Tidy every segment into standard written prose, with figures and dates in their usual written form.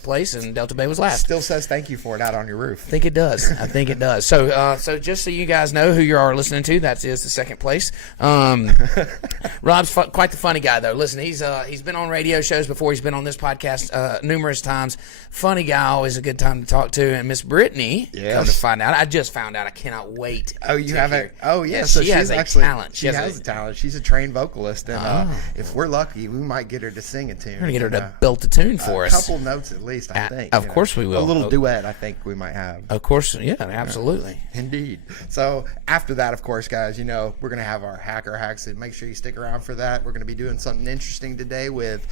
first place and Delta Bay was last. Still says thank you for it out on your roof. I think it does. I think it does. So just so you guys know who you are listening to, that is the second place. Rob's quite the funny guy, though. Listen, he's been on radio shows before. He's been on this podcast numerous times. Funny guy, always a good time to talk to. And Miss Brittany, come to find out. I just found out. I cannot wait. Oh, you have it? Oh, yeah. So she has a talent. She has a talent. She's a trained vocalist, and if we're lucky, we might get her to sing a tune. We're gonna get her to belt a tune for us. A couple notes at least, I think. Of course we will. A little duet, I think we might have. Of course, yeah, absolutely. Indeed. So after that, of course, guys, we're going to have our hacker hacks, and make sure you stick around for that. We're going to be doing something interesting today with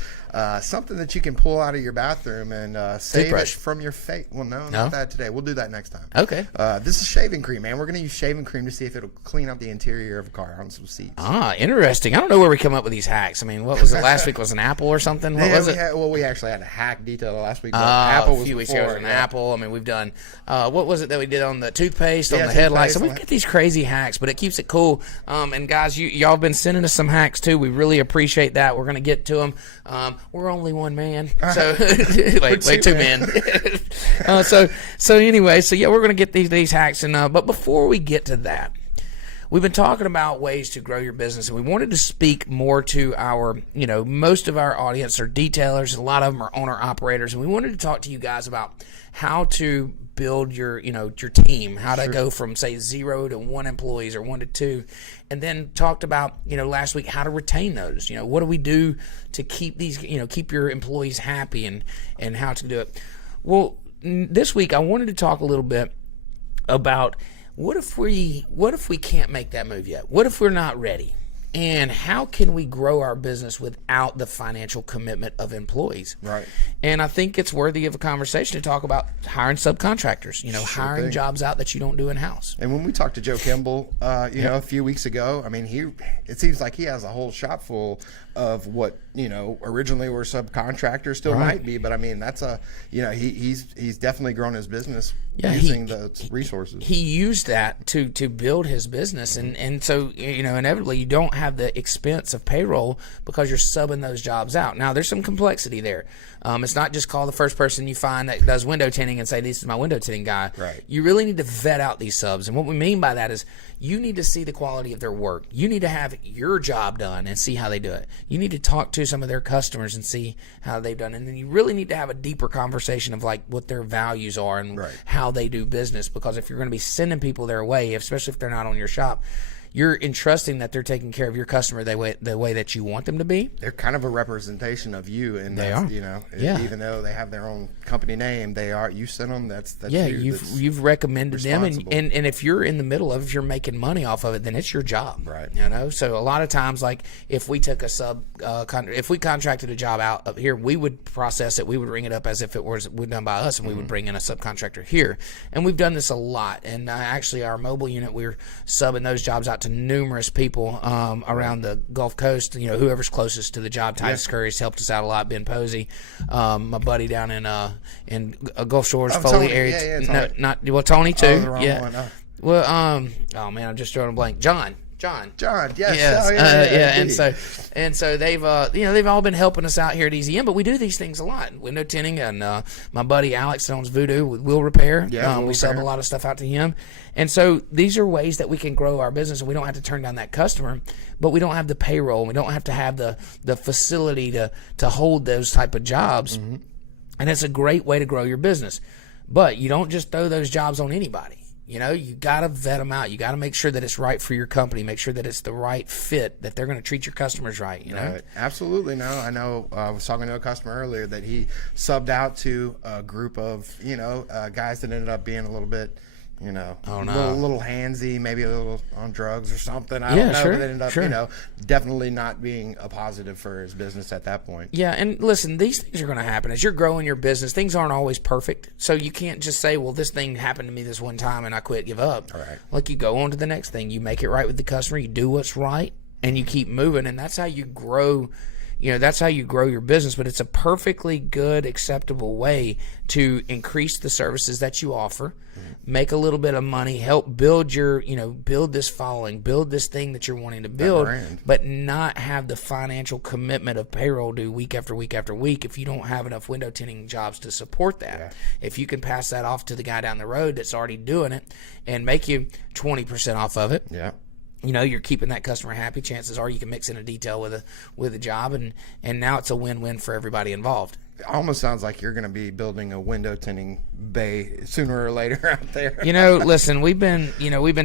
something that you can pull out of your bathroom and save it from your face. Well, no, not that today. We'll do that next time. Okay. This is shaving cream, man. We're going to use shaving cream to see if it'll clean up the interior of a car on some seats. Interesting. I don't know where we come up with these hacks. I mean, what was it last week? Was an apple or something? What was it? We actually had a hack detail last week. Apple a few weeks ago was an apple. I mean, we've done, what was it that we did on the toothpaste, on the headlights? So we've got these crazy hacks, but it keeps it cool. And guys, y'all have been sending us some hacks too. We really appreciate that. We're going to get to them. We're only one man. So, wait, two men. So anyway, yeah, we're going to get these hacks. But before we get to that, we've been talking about ways to grow your business, and we wanted to speak more to our, most of our audience are detailers. A lot of them are owner-operators, and we wanted to talk to you guys about how to build your team, how to go from, say, 0 to 1 employees or 1 to 2, and then talked about, last week, how to retain those. What do we do to keep these, keep your employees happy and how to do it. Well, this week, I wanted to talk a little bit about what if we can't make that move yet? What if we're not ready? And how can we grow our business without the financial commitment of employees? Right. And I think it's worthy of a conversation to talk about hiring subcontractors, hiring jobs out that you don't do in-house. And when we talked to Joe Kimball, a few weeks ago, I mean, it seems like he has a whole shop full of what, originally were subcontractors, still might be, but I mean, that's he's definitely grown his business using the resources. He used that to build his business, and so, inevitably you don't have the expense of payroll because you're subbing those jobs out. Now, there's some complexity there. It's not just call the first person you find that does window tinting and say, this is my window tinting guy. Right. You really need to vet out these subs. And what we mean by that is you need to see the quality of their work. You need to have your job done and see how they do it. You need to talk to some of their customers and see how they've done it. And then you really need to have a deeper conversation of like what their values are and how they do business. Because if you're going to be sending people their way, especially if they're not on your shop, you're entrusting that they're taking care of your customer the way that you want them to be. They're kind of a representation of you, and they are. Even though they have their own company name, they are. You sent them. That's you've recommended them, and if you're in the middle of, if you're making money off of it, then it's your job, right? So a lot of times, like if we took a if we contracted a job out up here, we would process it. We would ring it up as if it was done by us, and we would bring in a subcontractor here. And we've done this a lot. And actually, our mobile unit, we're subbing those jobs out to numerous people around the Gulf Coast. Whoever's closest to the job. Titus Curry's helped us out a lot. Ben Posey, my buddy down in Gulf Shores, Foley area. Tony. Tony too. Oh, the wrong one. Oh. Well, oh man, I'm just drawing a blank. John, yes. And so they've they've all been helping us out here at EZM, but we do these things a lot. Window tinting, and my buddy Alex that owns Voodoo with Wheel Repair. We sub a lot of stuff out to him. And so these are ways that we can grow our business, and we don't have to turn down that customer, but we don't have the payroll, and we don't have to have the facility to hold those type of jobs. Mm-hmm. And it's a great way to grow your business. But you don't just throw those jobs on anybody. You got to vet them out. You got to make sure that it's right for your company. Make sure that it's the right fit, that they're going to treat your customers right. Right. Absolutely. No, I know. I was talking to a customer earlier that he subbed out to a group of, guys that ended up being a little bit, little handsy, maybe a little on drugs or something. I don't know. Sure, but it ended up, definitely not being a positive for his business at that point. Yeah, and listen, these things are going to happen. As you're growing your business, things aren't always perfect. So you can't just say, well, this thing happened to me this one time and I quit, give up. All right. Like you go on to the next thing. You make it right with the customer. You do what's right, and you keep moving. And that's how you grow that's how you grow your business. But it's a perfectly good, acceptable way to increase the services that you offer, make a little bit of money, help build your, build this following, build this thing that you're wanting to build, but not have the financial commitment of payroll due week after week after week if you don't have enough window tinting jobs to support that. Yeah. If you can pass that off to the guy down the road that's already doing it and make you 20% off of it. Yeah. You're keeping that customer happy. Chances are you can mix in a detail with a job, and now it's a win-win for everybody involved. It almost sounds like you're going to be building a window tinting bay sooner or later out there. Listen, we've been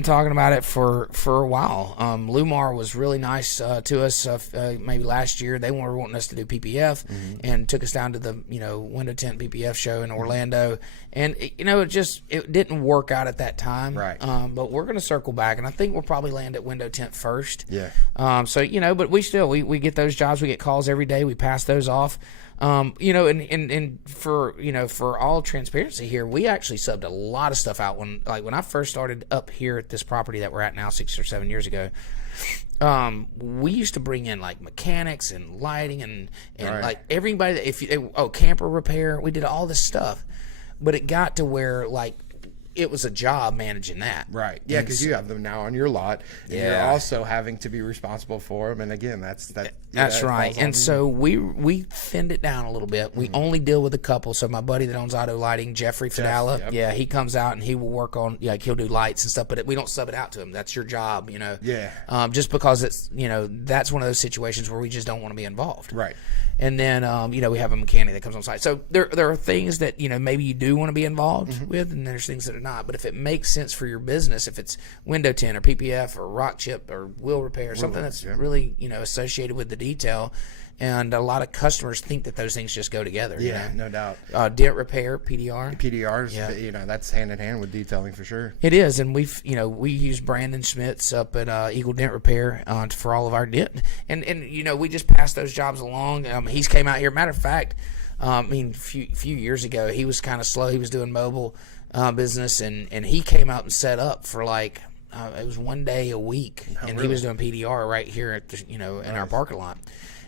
talking about it for a while. Lumar was really nice to us maybe last year. They were wanting us to do PPF and took us down to the window tint PPF show in Orlando, and it didn't work out at that time. Right. But we're going to circle back, and I think we'll probably land at window tint first. Yeah. But we get those jobs. We get calls every day. We pass those off. And for all transparency here, we actually subbed a lot of stuff out when I first started up here at this property that we're at now 6 or 7 years ago. We used to bring in like mechanics and lighting and right. like everybody that camper repair. We did all this stuff, but it got to where like it was a job managing that. Right. Yeah, because you have them now on your lot. And yeah. You're also having to be responsible for them. And again, that's right. And so we thinned it down a little bit. We only deal with a couple. So my buddy that owns Auto Lighting, Jeffrey Fidala, he comes out and he will work on, he'll do lights and stuff, but we don't sub it out to him. That's your job, Yeah. Just because it's, that's one of those situations where we just don't want to be involved. Right. And then, we have a mechanic that comes on site. So there are things that, maybe you do want to be involved with, and there's things that are not. But if it makes sense for your business, if it's window tint or PPF or rock chip or wheel repair, something that's really, associated with the detail, and a lot of customers think that those things just go together. Yeah, no doubt. Dent repair, PDR. PDRs, that's hand in hand with detailing for sure. It is, and we use Brandon Schmitz up at Eagle Dent Repair for all of our dent, and we just passed those jobs along. He's came out here. Matter of fact, a few years ago, he was kind of slow. He was doing mobile business, and he came out and set up for it was one day a week, and really? He was doing PDR right here at the, in our parking lot.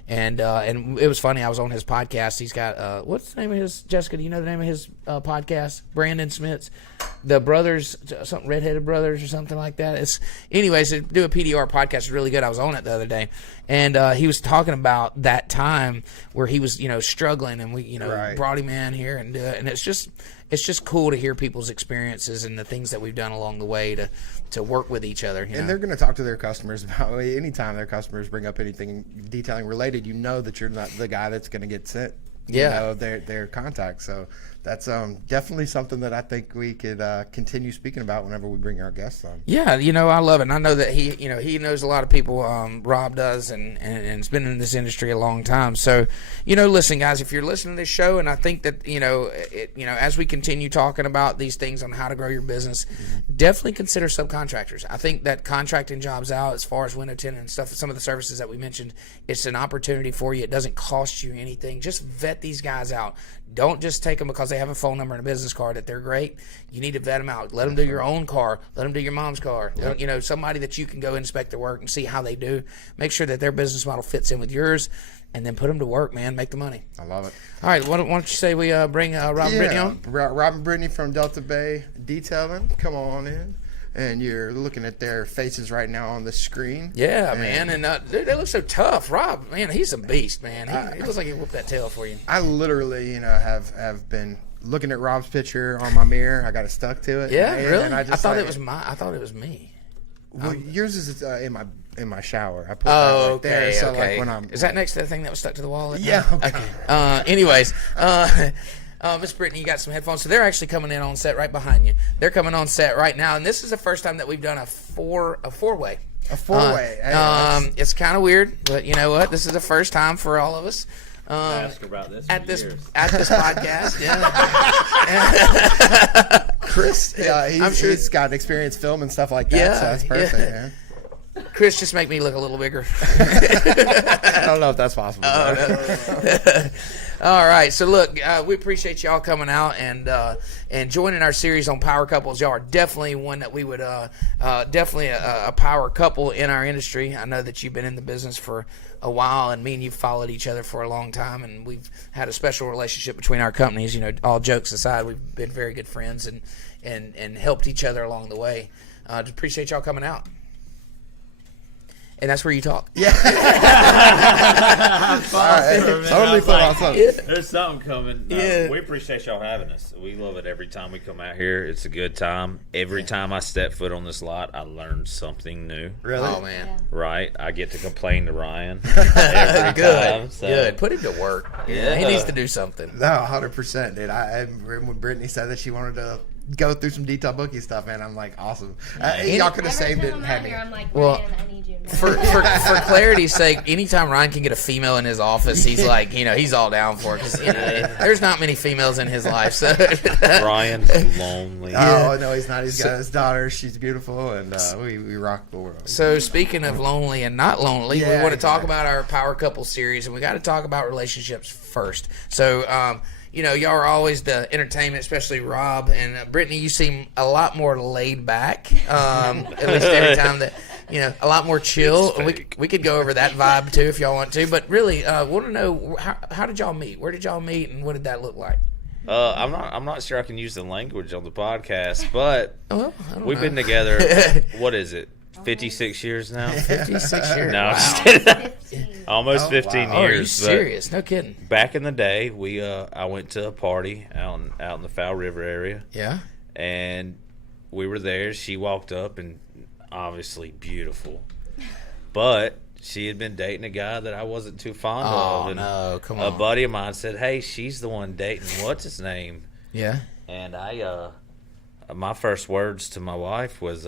And it was funny. I was on his podcast. He's got what's the name of his, Jessica? Do you know the name of his podcast? Brandon Smith's, the brothers, something redheaded brothers or something like that. Anyways, to do a PDR podcast is really good. I was on it the other day, and he was talking about that time where he was struggling, and we right. brought him in here and it's just cool to hear people's experiences and the things that we've done along the way to work with each other. And they're going to talk to their customers about anytime their customers bring up anything detailing related, that you're not the guy that's going to get sent their contact. So that's definitely something that I think we could continue speaking about whenever we bring our guests on. Yeah, I love it. And I know that he knows a lot of people. Rob does, and has been in this industry a long time. So, listen, guys, if you're listening to this show, and I think that as we continue talking about these things on how to grow your business, definitely consider subcontractors. I think that contracting jobs out, as far as window tint and stuff, some of the services that we mentioned, it's an opportunity for you. It doesn't cost you anything. Just vet these guys out. Don't just take them because they have a phone number and a business card that they're great. You need to vet them out. Let them do your own car. Let them do your mom's car. Yep. Somebody that you can go inspect their work and see how they do. Make sure that their business model fits in with yours, and then put them to work, man. Make the money. I love it. All right, why don't you say we bring Rob and Brittany on? Rob and Brittany from Delta Bay Detailing. Come on in. And you're looking at their faces right now on the screen. Yeah, man. And they look so tough. Rob, man, he's a beast, man. He looks like he whooped that tail for you. I literally, have been looking at Rob's picture on my mirror. I got it stuck to it. Yeah, really? And I thought it was me. Well, yours is in my shower. I put that right there. So okay. Like when is that next to the thing that was stuck to the wall? Yeah. Okay. Anyways, Miss Brittany, you got some headphones. So they're actually coming in on set right behind you. They're coming on set right now, and this is the first time that we've done a four-way. A four-way. It's kind of weird, but you know what? This is the first time for all of us. Ask about this at this podcast. Yeah. Chris, he's got experience filming stuff like that. Yeah, so that's perfect, man. Chris, just make me look a little bigger. I don't know if that's possible. All right, so look, we appreciate y'all coming out and joining our series on power couples. Y'all are definitely one that we would definitely a power couple in our industry. I know that you've been in the business for a while, and me and you followed each other for a long time, and we've had a special relationship between our companies. You know, all jokes aside, we've been very good friends and helped each other along the way. Appreciate y'all coming out. And that's where you talk. Yeah. Totally put on something. There's something coming. Yeah. We appreciate y'all having us. We love it every time we come out here. It's a good time. Every time I step foot on this lot, I learn something new. Really? Oh, man. Yeah. Right? I get to complain to Ryan every Good. time. So. Good. Put him to work. Yeah. He needs to do something. No, 100%, dude. I when Brittany said that she wanted to go through some detailed Bookie stuff, man, I'm like, awesome. Y'all could have saved it and had me. I'm like, Well, Ryan, I need you. For clarity's sake, anytime Ryan can get a female in his office, he's like, he's all down for it. Because there's not many females in his life. So Ryan's lonely. Oh, no, he's not. He's got his daughter. She's beautiful, and we rock the world. So speaking of lonely and not lonely, we Yeah, want to talk exactly. about our Power Couple series, and we got to talk about relationships first. So, y'all are always the entertainment, especially Rob and Brittany. You seem a lot more laid back, at least every time that, a lot more chill. We could go over that vibe too if y'all want to. But really, want to know how did y'all meet? Where did y'all meet, and what did that look like? I'm not sure I can use the language on the podcast, but Well, I don't we've know. been together. What is it? 56 years now. 56 years. No, I'm Wow. just kidding. 15. Almost Oh, 15 wow. Oh, are you years. but serious? No kidding. back in the day, I went to a party out in the Foul River area, Yeah. and we were there. She walked up, and obviously beautiful, but she had been dating a guy that I wasn't too fond of. Oh And no! Come a on. buddy of mine said, "Hey, she's the one dating what's his name?" Yeah. And my first words to my wife was,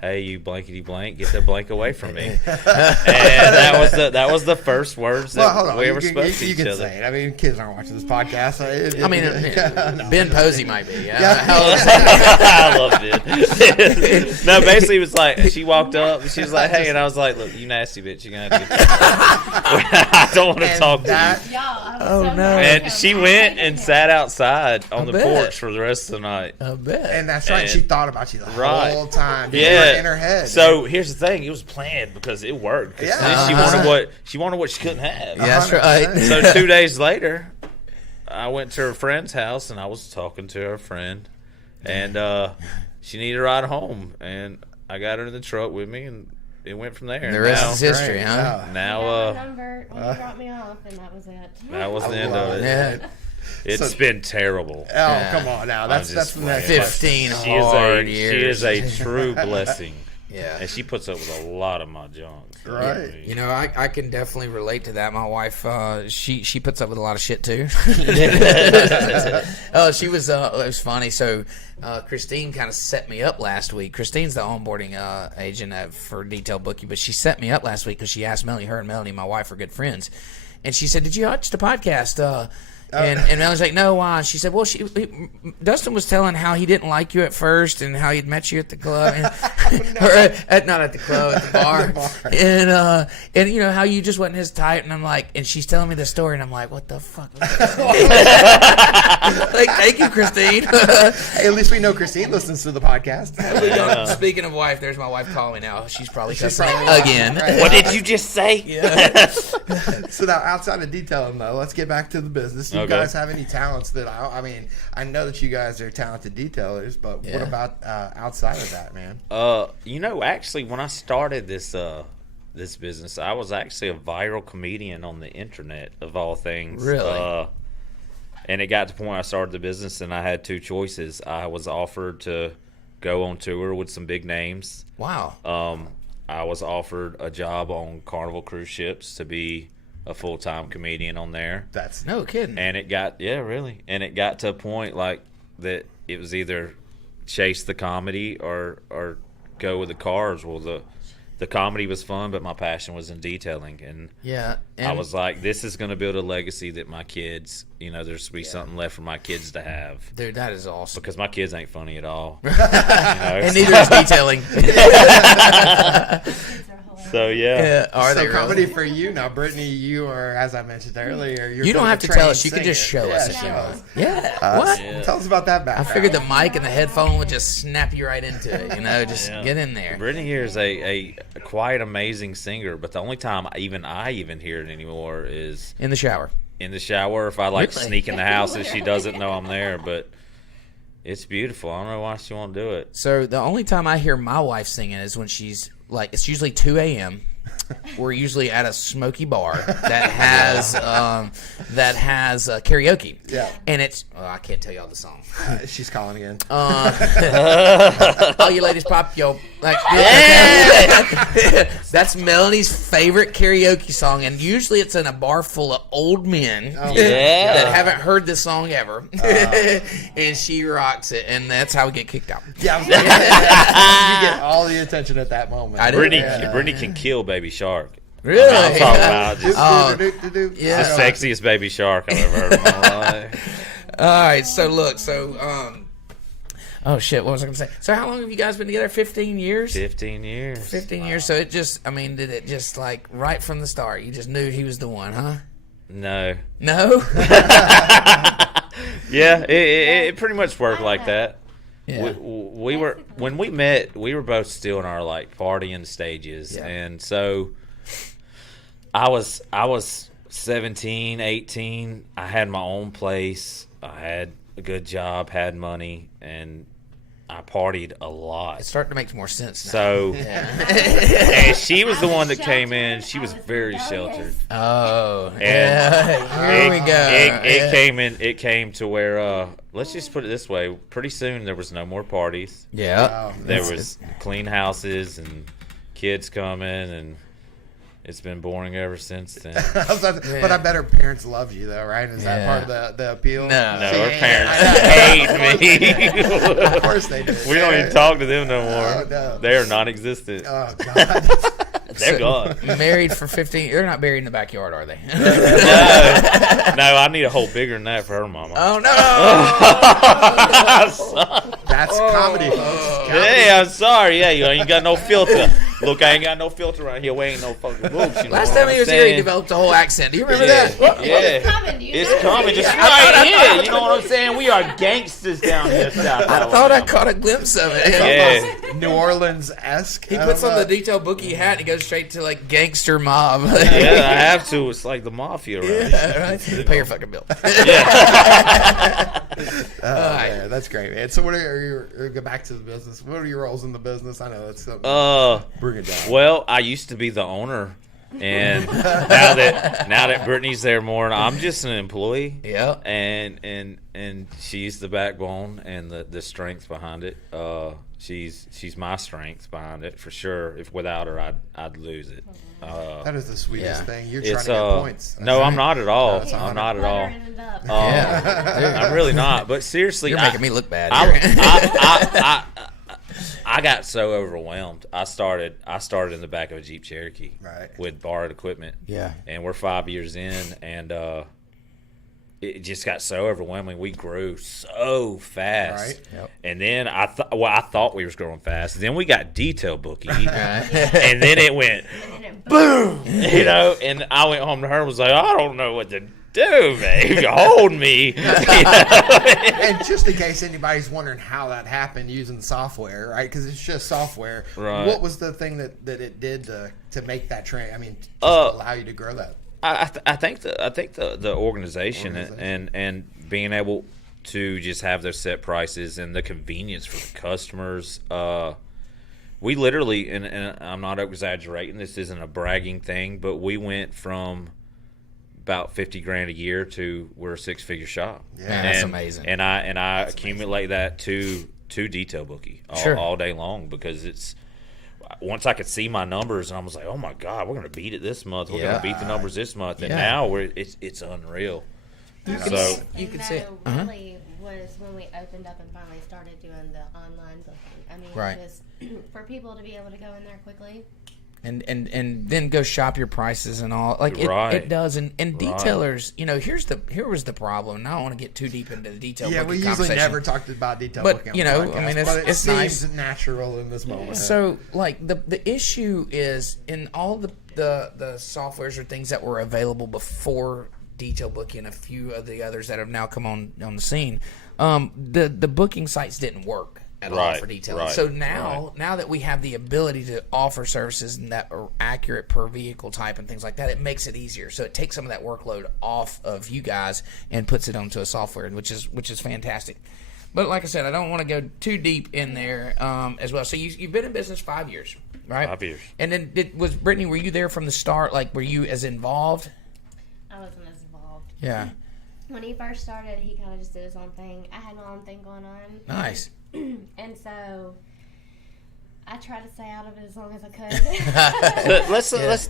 "Hey, you blankety blank, get the blank away from me." And that was the first words Well, hold that on. we You ever can- spoke you to each can other. say it. I mean, kids aren't watching this podcast. I mean, Ben Posey might be. Yeah. I loved it. No, basically, it was like she walked up and she was like, "Hey," and I was like, "Look, you nasty bitch, you're gonna have to get." I don't want to And talk to that- you. Y'all, I was Oh, so no. mad. And she went and sat outside on the bet. porch for the rest of the night. I bet. And that's right. And- she thought about you the Right. whole time. Yeah, In her head. So here's the thing: it was planned because it worked. 'Cause Yeah. then she wanted what she couldn't have. Yeah, that's right. 100%. So 2 days later, I went to her friend's house and I was talking to her friend, and she needed a ride home, and I got her in the truck with me, and it went from there. The rest now, is history, Great. huh? Yeah. now, I got my number when you dropped me off, and that was it. that was I the end love of it. Yeah. It's So- been terrible. Oh, Yeah. come on now. That's just the next playing. question. 15 She hard is years. a true blessing, Yeah. and she puts up with a lot of my junk. Right. I can definitely relate to that. My wife, she puts up with a lot of shit too. She was. It was funny. So, Christine kind of set me up last week. Christine's the onboarding agent for Detail Bookie, but she set me up last week because she asked Melanie. Her and Melanie, my wife, are good friends, and she said, "Did you watch the podcast?" And Melanie's like, "No, why?" She said, "Well, Dustin was telling how he didn't like you at first, and how he'd met you at the club, or not at the club, at the bar, and how you just wasn't his type." And I'm like, and she's telling me the story, and I'm like, "What the fuck?" Like, thank you, Christine. Hey, at least we know Christine listens to the podcast. Speaking of wife, there's my wife calling me now. She's probably She's cussing probably- again. Right. What did you just say? So now, outside of detailing, though, let's get back to the business. Do you Okay. guys have any talents that I mean, I know that you guys are talented detailers, but Yeah. what about outside of that, man? Actually, when I started this business, I was actually a viral comedian on the internet, of all things. Really? And it got to the point I started the business, and I had two choices. I was offered to go on tour with some big names. Wow. I was offered a job on Carnival cruise ships to be a full-time comedian on there. That's No kidding. And it got to a point like that it was either chase the comedy or go with the cars. Well, the comedy was fun, but my passion was in detailing, and Yeah. I was like, this is going to build a legacy that my kids, there's to be something left for my kids to have, dude, that is awesome. because my kids ain't funny at all. And neither is detailing. These are hilarious. So Are so they comedy really? for you now, Brittany. You are, as I mentioned earlier, you're You don't both have a to tell trained us. You can just singer. show us if show you us. want. Yeah. What? Yeah. Tell us about that I background. figured the mic and the headphone would just snap you right into it. Just get in there. Brittany here is a quite amazing singer, but the only time I even hear it anymore is In the shower. in the shower. If I like Really? sneak in the house and she doesn't know I'm there, but it's beautiful. I don't know why she won't do it. So the only time I hear my wife singing is when she's like, it's usually 2 a.m. We're usually at a smoky bar that has karaoke. Yeah. And it's I can't tell y'all the song. She's calling again. All you ladies pop yo That's Melanie's favorite karaoke song, and usually it's in a bar full of old men that haven't heard this song ever. And she rocks it, and that's how we get kicked out. Yeah, you get all the attention at that moment. I do. Brittany can kill Baby Shark. Really? I'm talking about just Yeah. the sexiest Baby Shark I've ever heard in my life. All right, so look, oh shit, what was I going to say? So how long have you guys been together? 15 years? 15 years. 15 years. So it just, did it just like right from the start? You just knew he was the one, huh? No. No? Yeah, it pretty much worked like that. Yeah. We were when we met, we were both still in our like partying stages, and so I was 17, 18. I had my own place. I had a good job, had money, and I partied a lot. It's starting to make more sense now. So, and she was the one that came in. She was very sheltered. Oh, And here we go. It came to where let's just put it this way: pretty soon there was no more parties. Yeah. There was clean houses and kids coming, and it's been boring ever since then. But I bet her parents loved you, though, right? Is that part of the appeal? No, her parents hate me. Of course they do. We don't even talk to them no more. Oh, no. They are non-existent. Oh, God. They're gone. Married for 15. They're not buried in the backyard, are they? No, I need a hole bigger than that for her mama. Oh no! That's comedy, folks. Hey, I'm sorry. Yeah, you ain't got no filter. Look, I ain't got no filter right here. We ain't no fucking books. You know Last what time I'm he was here, he saying? developed a whole accent. Do you remember that? Yeah. It's coming. It's coming. Just right here. You know what I'm saying? We are gangsters down here, South I thought I caught a glimpse of it. Yeah. New Orleans-esque. He puts on the detail Bookie hat and he goes straight to like gangster mob. Yeah, I have to. It's like the mafia around here. Yeah, right? Pay your fucking bill. Man, that's great, man. So, what are your go back to the business? What are your roles in the business? I know that's something. Bring it down. Well, I used to be the owner, and now that Brittany's there more, I'm just an employee. Yeah. And she's the backbone and the strength behind it. She's my strength behind it for sure. If without her, I'd lose it. That is the sweetest thing. You're trying It's to get points. no, I'm not at all. No, I'm not at all. Yeah. I'm really not. But seriously, You're making me look bad. I got so overwhelmed. I started in the back of a Jeep Cherokee, Right. with borrowed equipment. Yeah. And we're 5 years in, and it just got so overwhelming. We grew so fast, Right. Yep. and then I thought we was growing fast. Then we got detail Bookie, and then it went boom, And I went home to her and was like, I don't know what to do, babe. Hold me. And just in case anybody's wondering how that happened using software, right? Because it's just software. Right. What was the thing that it did to make that train? I mean, just allow you to grow that. I think the organization and being able to just have those set prices and the convenience for the customers. We literally, and I'm not exaggerating, this isn't a bragging thing, but we went from about $50,000 a year to we're a 6-figure shop. Yeah. Man, that's amazing. And I accumulate that to detail Bookie all day long, because it's once I could see my numbers and I was like, oh my God, we're gonna beat it this month. We're gonna beat the numbers this month, and now it's unreal. You can see it. Really was when we opened up and finally started doing the online booking. I mean, Right. just for people to be able to go in there quickly and then go shop your prices and all. Like it does. And detailers, here was the problem. And I don't want to get too deep into the detail. Yeah, we usually never talked about detail. But booking on the podcast, it's it seems nice, natural in this moment. So like the issue is in all the softwares or things that were available before detail booking, a few of the others that have now come on the scene, the booking sites didn't work at all for detailing. Right, so now that we have the ability to offer services and that are accurate per vehicle type and things like that, it makes it easier. So it takes some of that workload off of you guys and puts it onto a software, which is fantastic. But like I said, I don't want to go too deep in there as well. So you've been in business 5 years, right? 5 years. And then Brittany, were you there from the start? Like, were you as involved? I wasn't as involved. Yeah. When he first started, he kind of just did his own thing. I had my own thing going on. Nice. And so I tried to stay out of it as long as I could.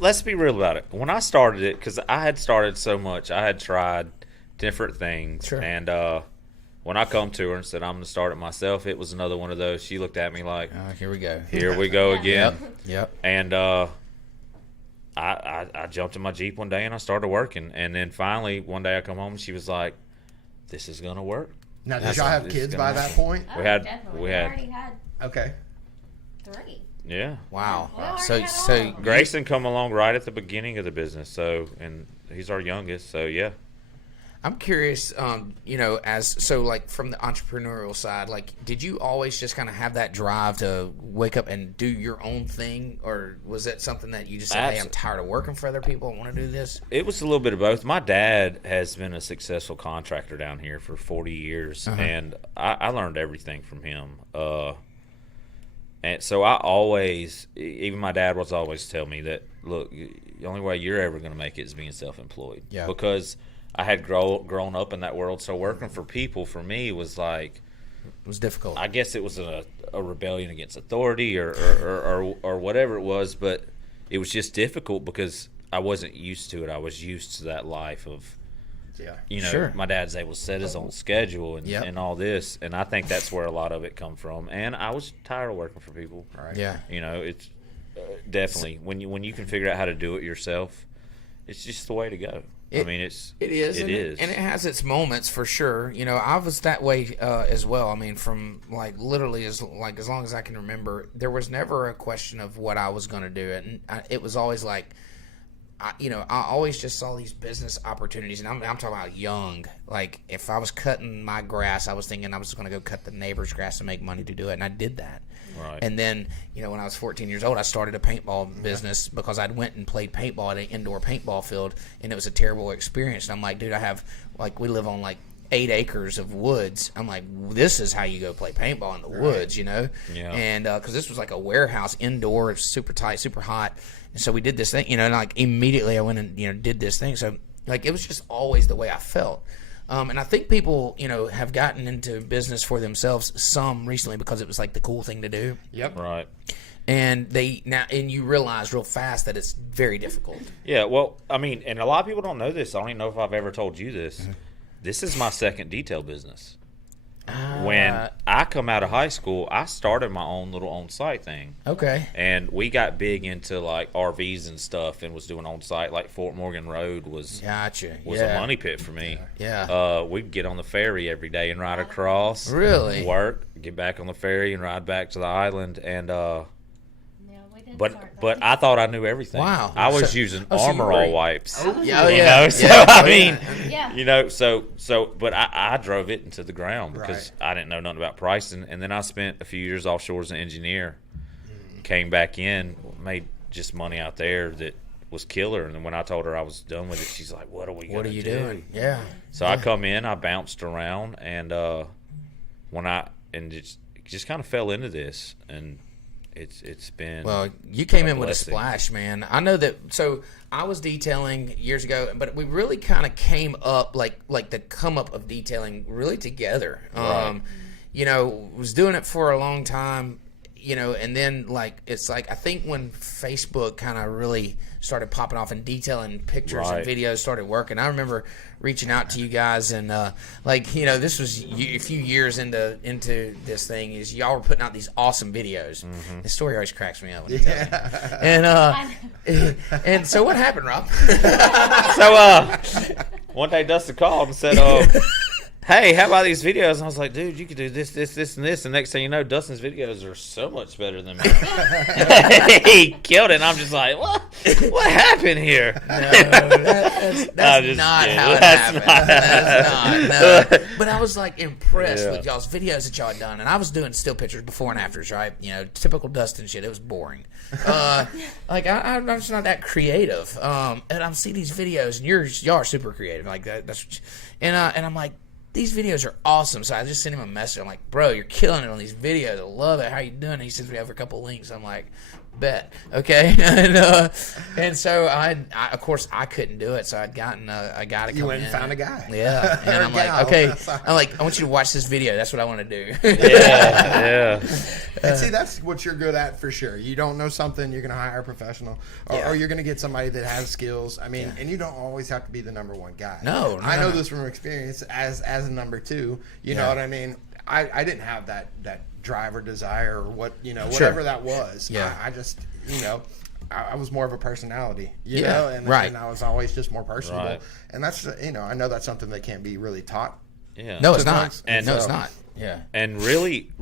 Let's be real about it. When I started it, because I had started so much, I had tried different things. Sure. And when I come to her and said I'm going to start it myself, it was another one of those. She looked at me like, here we go. Here we go again. Yep. And I jumped in my Jeep one day and I started working. And then finally, one day I come home and she was like, this is going to work. Now, did y'all have kids by that point? Oh, definitely. We already had Okay. 3. Yeah. Wow. We already So had so all. Grayson come along right at the beginning of the business, and he's our youngest, so yeah. I'm curious, like from the entrepreneurial side, like, did you always just kind of have that drive to wake up and do your own thing, or was that something that you just said, hey, I'm tired of working for other people, I want to do this? It was a little bit of both. My dad has been a successful contractor down here for 40 years, and I learned everything from him. And so I always, even my dad was always tell me that, look, the only way you're ever going to make it is being self-employed. Yeah. Because I had grown up in that world, so working for people for me was like, It was difficult. I guess it was a rebellion against authority or whatever it was, but it was just difficult because I wasn't used to it. I was used to that life of, Sure. my dad's able to set his own schedule and all this, and I think that's where a lot of it come from. And I was tired of working for people. Right. Yeah. It's definitely when you can figure out how to do it yourself, it's just the way to go. It is. And it has its moments for sure. I was that way as well. I mean, from like literally as long as I can remember, there was never a question of what I was going to do, and it was always like, I always just saw these business opportunities, and I'm talking about young. Like if I was cutting my grass, I was thinking I was going to go cut the neighbor's grass and make money to do it, and I did that. Right. And then, when I was 14 years old, I started a paintball business because I'd went and played paintball at an indoor paintball field, and it was a terrible experience. And I'm like, dude, we live on like 8 acres of woods. I'm like, this is how you go play paintball in the woods, Yeah. And because this was like a warehouse indoor, super tight, super hot. And so we did this thing, and like immediately I went and, did this thing. So like it was just always the way I felt. And I think people, have gotten into business for themselves some recently because it was like the cool thing to do. Yep. Right. And you realize real fast that it's very difficult. Yeah, well, I mean, and a lot of people don't know this. I don't even know if I've ever told you this. This is my second detail business. When I come out of high school, I started my own little on-site thing. Okay. And we got big into like RVs and stuff, and was doing on-site. Like Fort Morgan Road was a money pit for me. Yeah. We'd get on the ferry every day and ride across. Really? Work, get back on the ferry and ride back to the island, and we did but I thought I knew everything. Wow. I was using Armor All wipes. So I mean, Yeah. but I drove it into the ground because I didn't know nothing about pricing. And then I spent a few years offshore as an engineer, came back in, made just money out there that was killer. And then when I told her I was done with it, she's like, what are we going to do? What are you doing? Yeah. So I come in, I bounced around, and just kind of fell into this, and it's been you came in with a blessing. splash, man. I know that. So I was detailing years ago, but we really kind of came up like the come up of detailing really together. Right. Was doing it for a long time. and then like it's like I think when Facebook kind of really started popping off and detailing pictures and videos started working, I remember reaching out to you guys and this was a few years into this thing, is y'all were putting out these awesome videos. The story always cracks me up when you tell me. And so what happened, Rob? So one day Dustin called and said, hey, how about these videos? And I was like, dude, you could do this, this, this, and this. And next thing you know, Dustin's videos are so much better than mine. He killed it. And I'm just like, what? What happened here? No, that's not how it happened. That's not. No. But I was like impressed with y'all's videos that y'all had done. And I was doing still pictures before and afters, right? Typical Dustin shit. It was boring. I'm just not that creative. And I see these videos, and y'all are super creative. Like that's, and I'm like, these videos are awesome. So I just sent him a message. I'm like, bro, you're killing it on these videos. I love it. How you doing? And he says we have a couple links. I'm like, bet. Okay. And so I of course I couldn't do it. So I'd gotten a guy to come in. You went and found a guy. Yeah. And I'm like, okay. I'm like, I want you to watch this video. That's what I want to do. Yeah. And see, that's what you're good at for sure. You don't know something, you're going to hire a professional, or you're going to get somebody that has skills. I mean, and you don't always have to be the number one guy. No. I know this from experience as a number two. You know what I mean? I didn't have that drive or desire or whatever that was. Yeah. I just, I was more of a personality, know, and I was always just more personable. Right. And that's, I know that's something that can't be really taught. Yeah. No, it's not. And it's not. Yeah. And really,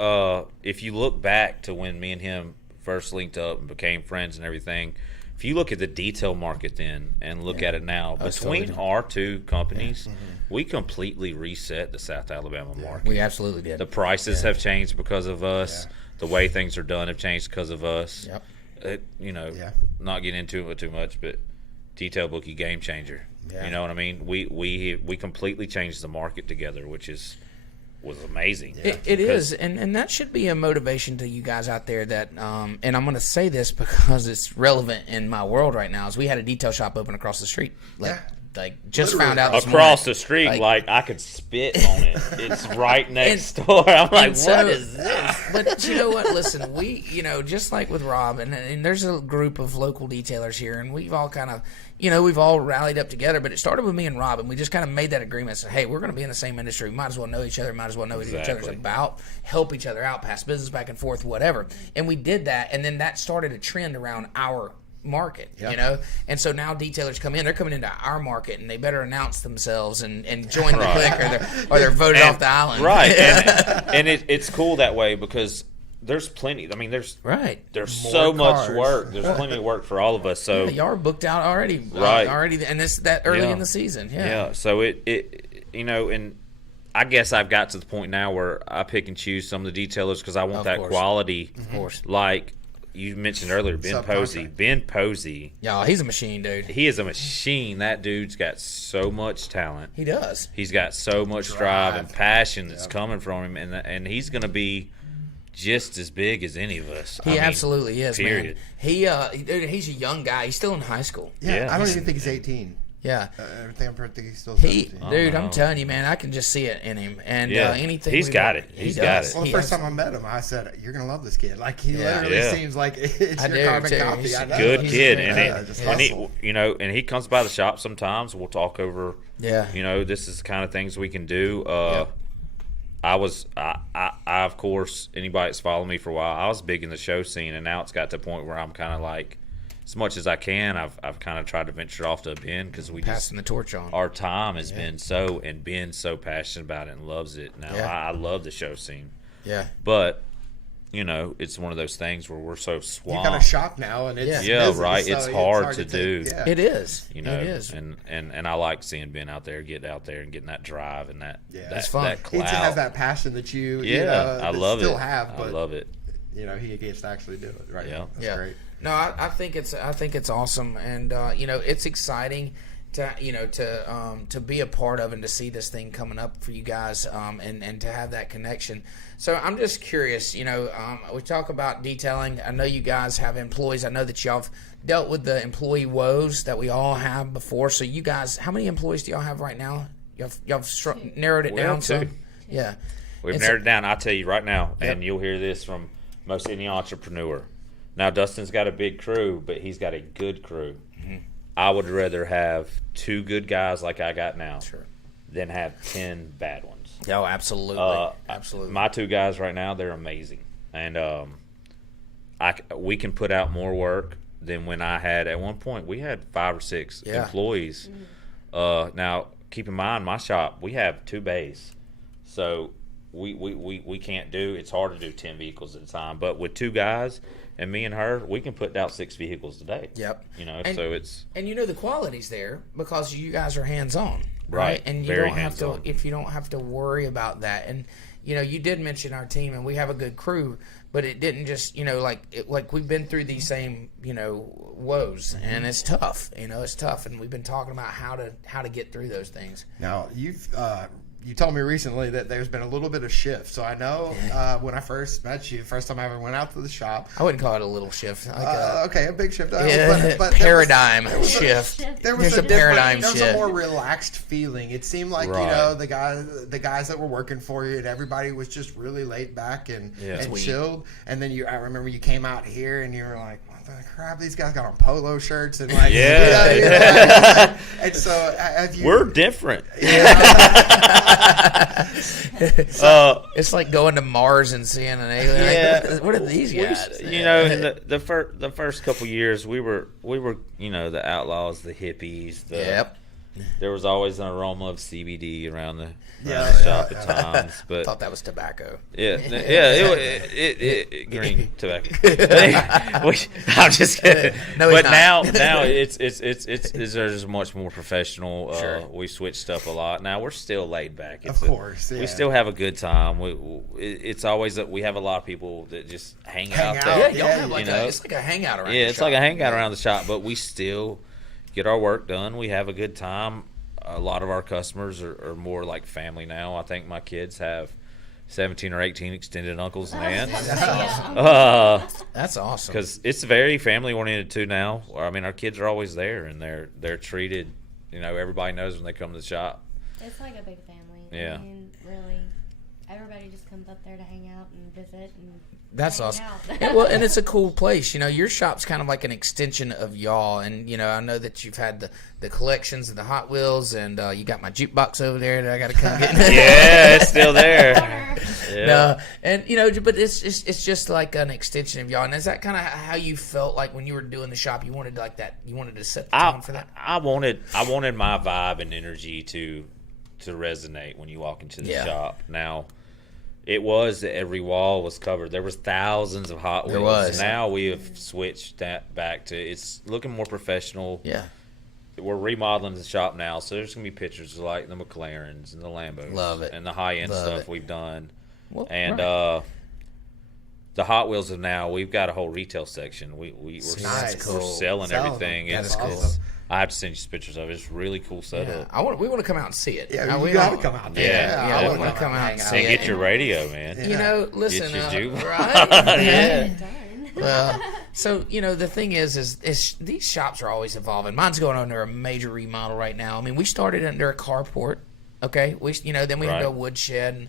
if you look back to when me and him first linked up and became friends and everything, if you look at the detail market then and look at it now, between our two companies, we completely reset the South Alabama market. We absolutely did. The prices have changed because of us. Yeah. The way things are done have changed because of us. Yep. Not getting into it too much, but Detail Bookie game changer. Yeah. You know what I mean? We completely changed the market together, which was amazing. It is, and that should be a motivation to you guys out there that, and I'm going to say this because it's relevant in my world right now, is we had a detail shop open across the street. Just Literally found out this across morning. the street, like I could spit on it. It's right next door. I'm like, what is this? But you know what? Listen, we, just like with Rob, and there's a group of local detailers here, and we've all kind of, we've all rallied up together. But it started with me and Rob, and we just kind of made that agreement. Said, hey, we're going to be in the same industry. We might as well know each other. Might as well know what each other's about. Help each other out, pass business back and forth, whatever. And we did that, and then that started a trend around our market, and so now detailers come in, they're coming into our market, and they better announce themselves and join the clique, or they're voted off the island, right? And it's cool that way because there's plenty. I mean, there's so much work. There's plenty of work for all of us. So y'all are booked out already, already, and this that early in the season, So it and I guess I've got to the point now where I pick and choose some of the detailers because I want that quality, of course, like. You mentioned earlier, Ben Posey. Y'all, he's a machine, dude. He is a machine. That dude's got so much talent. He does. He's got so much drive and passion that's coming from him, and he's going to be just as big as any of us. He absolutely is, period. Man. Dude, he's a young guy. He's still in high school. Yeah. I don't even think he's 18. Yeah, I think he's still 17. Dude, I'm telling you, man, I can just see it in him. And anything he's got it. He's got it. Well, the first time I met him, I said, "You're gonna love this kid." Like he literally seems like it's your carbon copy. He's a good kid, and he comes by the shop sometimes. We'll talk over. Yeah. This is the kind of things we can do. I of course, anybody that's followed me for a while, I was big in the show scene, and now it's got to the point where I'm kind of like, as much as I can, I've kind of tried to venture off to Ben because we passing the torch on. Our time has been Ben's so passionate about it and loves it. Now I love the show scene. Yeah, but it's one of those things where we're so swamped. You got a shop now, and it's business, right. So it's hard to do. Yeah. It is. It is. And I like seeing Ben out there, getting that drive and that that's fun. That clout. He has that passion that you I love still it. have. But, I love it. He gets to actually do it. Right. Yeah. That's great. No, I think it's awesome, and it's exciting to be a part of and to see this thing coming up for you guys, and to have that connection. So I'm just curious, we talk about detailing. I know you guys have employees. I know that y'all have dealt with the employee woes that we all have before. So you guys, how many employees do y'all have right now? Y'all narrowed it down two. some? Yeah. We've narrowed it down. I'll tell you right now, and you'll hear this from most any entrepreneur. Now, Dustin's got a big crew, but he's got a good crew. Mm-hmm. I would rather have 2 good guys like I got now than have 10 bad ones. Oh, absolutely. Absolutely. My 2 guys right now, they're amazing. And we can put out more work than when I had, at one point, we had 5 or 6 employees. Now, keep in mind, my shop, we have 2 bays. So we can't do, it's hard to do 10 vehicles at a time. But with 2 guys and me and her, we can put out 6 vehicles a day. Yep. So it's. And the quality's there because you guys are hands-on. Right. And you Very don't have hands-on. to, if you don't have to worry about that. And, you did mention our team and we have a good crew, but it didn't just, like we've been through these same, woes, and it's tough. It's tough, and we've been talking about how to get through those things. Now, you told me recently that there's been a little bit of shift. So I know when I first met you, first time I ever went out to the shop. I wouldn't call it a little shift. Okay, a big shift. But paradigm shift. There's a paradigm shift. There's a more relaxed feeling. It seemed like the guys that were working for you, and everybody was just really laid back and chilled. And then I remember you came out here and you were like, what the crap? These guys got on polo shirts and like and so have you? We're different. It's like going to Mars and seeing an alien. Yeah. Like, what are these guys? In the first couple years, we were the outlaws, the hippies. There was always an aroma of CBD around the shop at times. But I thought that was tobacco. It green tobacco. I'm just kidding. No, but not. now it's much more professional. We switch stuff a lot. Now we're still laid back. Of course, we still have a good time. It's always that we have a lot of people that just hang out Yeah, there. y'all have it's like a hangout around. Yeah, it's like a hangout around the shop, but we still get our work done. We have a good time. A lot of our customers are more like family now. I think my kids have 17 or 18 extended uncles and aunts. That's awesome. Because it's very family oriented too now. I mean, our kids are always there, and they're treated. Everybody knows when they come to the shop. It's like a big family. Yeah. I mean, really, everybody just comes up there to hang out and visit and. That's awesome. And it's a cool place. Your shop's kind of like an extension of y'all. And, I know that you've had the collections and the Hot Wheels, and you got my jukebox over there that I got to come get. Yeah, it's still there. Yeah. No, and, but it's just like an extension of y'all. And is that kind of how you felt like when you were doing the shop? You wanted like that? You wanted to set the tone for that? I wanted my vibe and energy to resonate when you walk into the shop. Now, it was that every wall was covered. There was thousands of Hot Wheels. There was. Now we have switched that back to it's looking more professional. Yeah. We're remodeling the shop now, so there's going to be pictures of like the McLarens and the Lambos. Love it. And the high-end Love stuff it. we've done. Well, and right. The Hot Wheels of now, we've got a whole retail section. We're Nice. we're selling everything. That is cool. I have to send you some pictures of it. It's really cool setup. Yeah. We want to come out and see it. Yeah, we got to come out there. Yeah, I want to come out and see it. Get your radio, man. Listen, Get your juke. right? Yeah. Well, so the thing is these shops are always evolving. Mine's going under a major remodel right now. I mean, we started under a carport. Okay, then we had a woodshed, and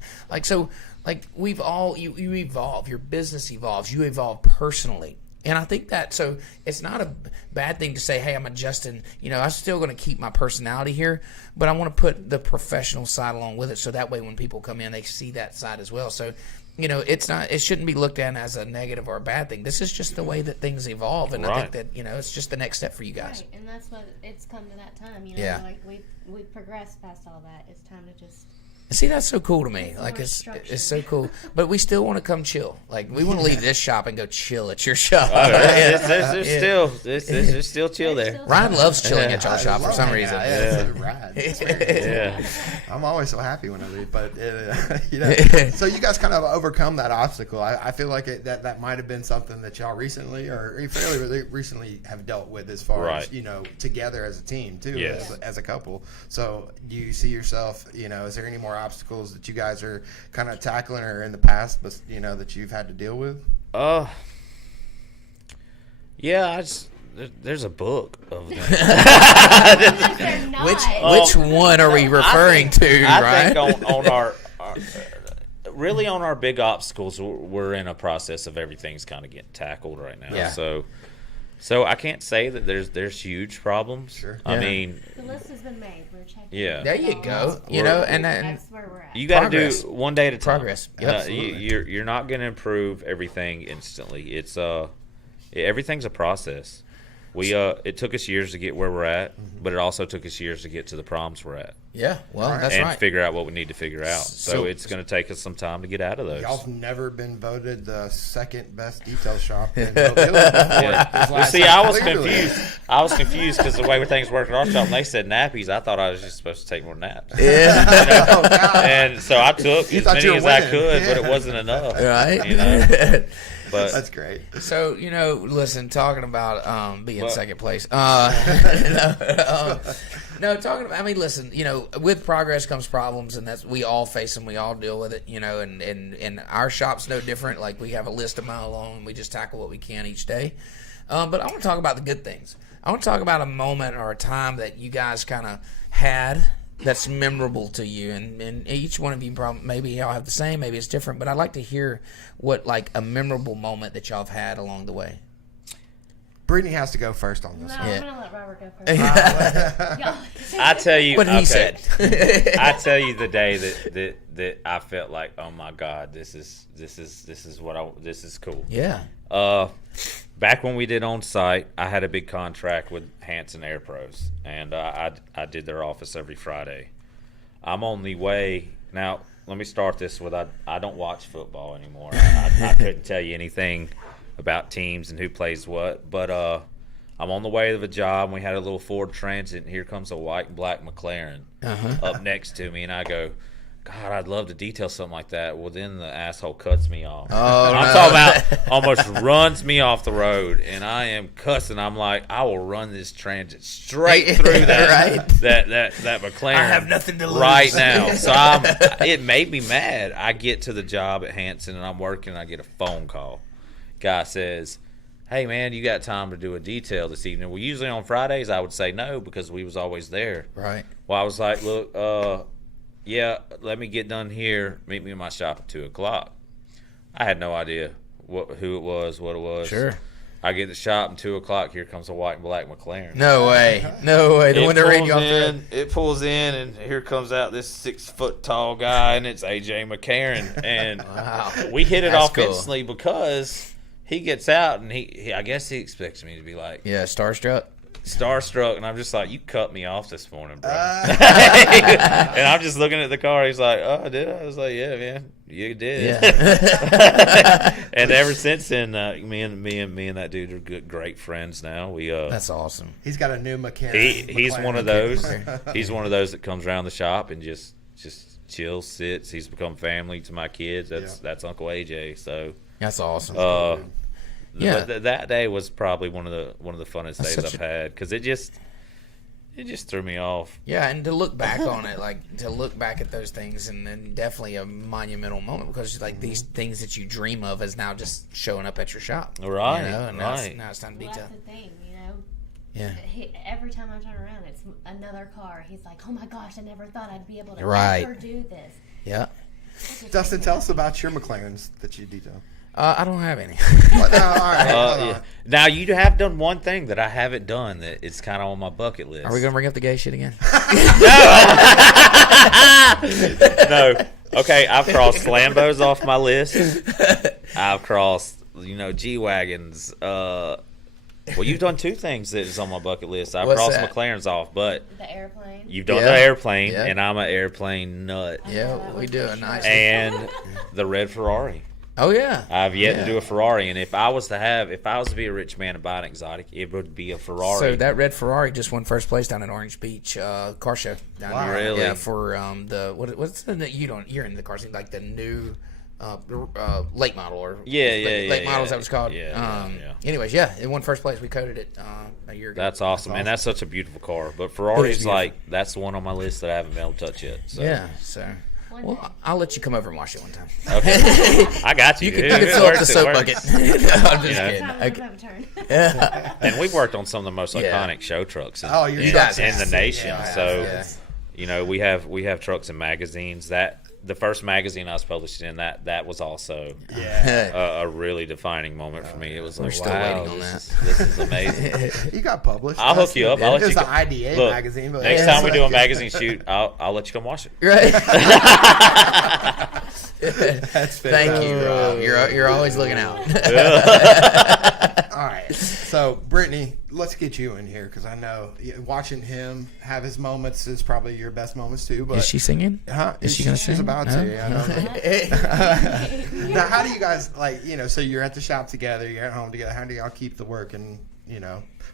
we've all you evolve. Your business evolves. You evolve personally. And I think that, so it's not a bad thing to say, hey, I'm adjusting. I'm still going to keep my personality here, but I want to put the professional side along with it, so that way when people come in, they see that side as well. So, it shouldn't be looked at as a negative or a bad thing. This is just the way that things evolve, and I think that, it's just the next step for you guys. Right, and that's what it's come to that time. Like we've progressed past all that. It's time to just. See, that's so cool to me. Like it's so cool, but we still want to come chill. Like we want to leave this shop and go chill at your shop. There's still chill there. Ryan loves chilling at your shop for some reason. Yeah. I'm always so happy when I leave, but so you guys kind of overcome that obstacle. I feel like that might have been something that y'all recently or fairly recently have dealt with as far as together as a team too, as a couple. So do you see yourself? Is there any more obstacles that you guys are kind of tackling or in the past, but that you've had to deal with? There's a book of them. Which one are we referring to? I think on our really on our big obstacles, we're in a process of everything's kind of getting tackled right now. Yeah. So I can't say that there's huge problems. Sure. I mean, The list has been made. We're checking. Yeah. There you go. You know, and That's where we're at. you got to do Progress. one day at a time. Progress. Yep. You're not going to improve everything instantly. It's everything's a process. It took us years to get where we're at, but it also took us years to get to the problems we're at. yeah, well, that's and right. figure out what we need to figure out. So So- it's going to take us some time to get out of those. Y'all've never been voted the second best detail shop in Mobile before. This Well, last see, time, I was clearly. confused. I was confused because the way things work at our shop, and they said nappies. I thought I was just supposed to take more naps. Yeah, Oh, God. And so I took You as thought many you were as I winning. could, but it Yeah. wasn't enough. right. You know? But That's great. So, you know, listen, talking about being What? second place. No, talking about, I mean, listen, you know, with progress comes problems, and that's, we all face them, we all deal with it, you know, and our shop's no different. Like, we have a list a mile long, and we just tackle what we can each day. But I want to talk about the good things. I want to talk about a moment or a time that you guys kind of had that's memorable to you, and each one of you probably, maybe y'all have the same, maybe it's different, but I'd like to hear what, like, a memorable moment that y'all have had along the way. Brittany has to go first on No, this. Yeah. I'm gonna let Robert go first. Y'all- I tell you, What he okay, said. I tell you the day that I felt like, oh my God, this is cool. Yeah. Back when we did on site, I had a big contract with Hanson Air Pros, and I did their office every Friday. I'm on the way now. Let me start this with I don't watch football anymore. I couldn't tell you anything about teams and who plays what, but I'm on the way to the job, and we had a little Ford Transit, and here comes a white and black McLaren up next to me, and I go, God, I'd love to detail something like that. Well, then the asshole cuts me off. Oh, And I'm no. talking about almost runs me off the road, and I am cussing. I'm like, I will run this Transit straight through that Right. that McLaren. I have nothing to lose. right now. So it made me mad. I get to the job at Hanson, and I'm working, and I get a phone call. Guy says, hey, man, you got time to do a detail this evening? Well, usually on Fridays I would say no because we was always there. Right. Well, I was like, look, yeah, let me get done here. Meet me in my shop at 2 o'clock. I had no idea who it was, what it was. Sure. I get to the shop at 2 o'clock. Here comes a white and black McLaren. No way. No way. The one that ran you off the It pulls in, and here comes out this 6-foot tall guy, and it's AJ McCarron. And Wow. we hit it That's off cool. instantly because he gets out, and he I guess he expects me to be like Yeah, starstruck. starstruck, and I'm just like, you cut me off this morning, bro. And I'm just looking at the car. He's like, oh, did I? I was like, yeah, man, you did. Yeah. And ever since then, me and that dude are great friends now. We That's awesome. He's got a new mechanic. he's McLaren one of those. McLaren. He's one of those that comes around the shop and just chills, sits. He's become family to my kids. That's Uncle AJ. So That's awesome. yeah, Yeah. that day was probably one of the funnest That's days such I've had because it just threw me off. Yeah, and to look back on it, like to look back at those things, and definitely a monumental moment because like these things that you dream of is now just showing up at your shop. Right, You know, and right. now it's time to Well, detail. that's the thing, you know. Yeah. Every time I turn around, it's another car. He's like, "Oh my gosh, I never thought I'd be able to Right. ever do this." Yeah. Dustin, tell us about your McLarens that you detail. I don't have any. What? No, all right. hold Yeah. on. Now you have done one thing that I haven't done that it's kind of on my bucket list. Are we gonna bring up the gay shit again? No. Okay, I've crossed Lambos off my list. I've crossed, G wagons. Well, you've done two things that is on my bucket list. I've What's crossed that? McLaren's off, but The airplane. you've done Yeah. the airplane, Yeah. and I'm an airplane nut. Yeah, we do a nice. And the red Ferrari. Oh yeah. I've yet Yeah. to do a Ferrari, and if I was to be a rich man and buy an exotic, it would be a Ferrari. So that red Ferrari just won first place down at Orange Beach car show down Wow. here. Really? Yeah, for what's the you're in the car scene, like the new late model or late model, is that what it's called? Yeah. Anyways, yeah, it won first place. We coded it a year ago. That's awesome, man. That's such a beautiful car. But Ferrari's that's the one on my list that I haven't been able to touch yet. So. Yeah, so. One Well, day. I'll let you come over and watch it one time. Okay, I got you. You can dude. It fill up the works, it soap works. bucket. No, I'm just You know. kidding. Time Okay. to have a turn. And we've worked on some of the most Yeah. iconic show trucks Oh, you're You guys in have. the nation. Yeah, So, yeah. we have trucks and magazines that the first magazine I was published in, that was also a really defining moment for me. It was like, wow, this is amazing. You got published. I'll hook you up. I'll let it was you an IDA magazine. But next time we do a magazine shoot, I'll let you come watch it. Right. That's fair. Thank you, Rob. You're always looking out. All right. So, Brittany, let's get you in here because I know watching him have his moments is probably your best moments too. But is she singing? Is she going to sing? She's about to. Yeah, I know. Now, how do you guys so you're at the shop together, you're at home together. How do y'all keep the work and